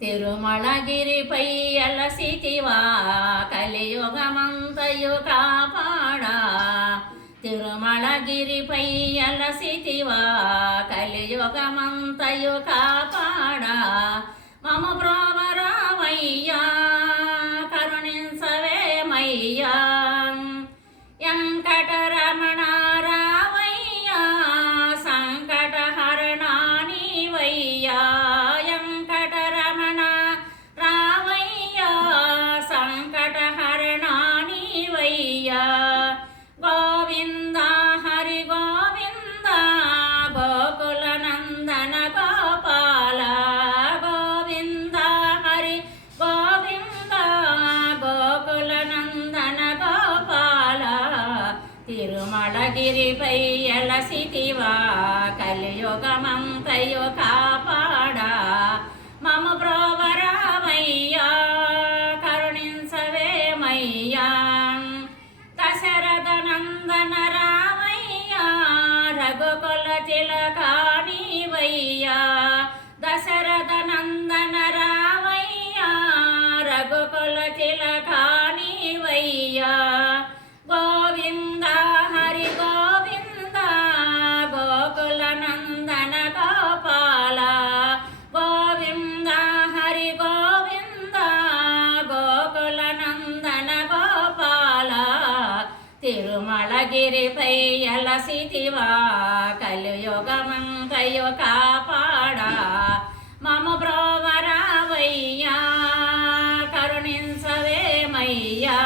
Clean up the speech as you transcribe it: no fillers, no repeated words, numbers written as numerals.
తిరుమలగిరిపై అలసితివా కలియుగమంతయు కాపాడా. తిరుమలగిరిపై అలసితివా కలియుగమంతయు కాపాడా. మమ బ్రోవరామయ్యా కరుణించవేమయ్యా. వెంకటరమణ రామయ్యా సంకటహరణా నీవయ్యా. వెంకటరమణ రామయ్యా సంకటహరణా నీవయ్యా. గోవింద హరి గోవింద గోకుల నందన గోపాల. గోవింద హరి గోవింద గోకుల నందన గోపాల. తిరుమలగిరిపై అలసితివా కలియుగమంతయు కాపాడా. మమ బ్రోవరామయ్యా కరుణించవేమయ్యా. దశరథ నందన రామయ్యా రఘుకుల తిలకా నీవయ్యా. దశరథ నందన రామయ్యా రఘుకుల తిలకా నీవయ్యా. గోవింద హరి గోవింద గోకుల నందన గోపాల. గోవింద హరి గోవింద గోకుల నందన గోపాల. తిరుమలగిరిపై అలసితివా కలియుగమంతయు కాపాడా. మమ బ్రోవరామయ్యా కరుణించవేమయ్యా.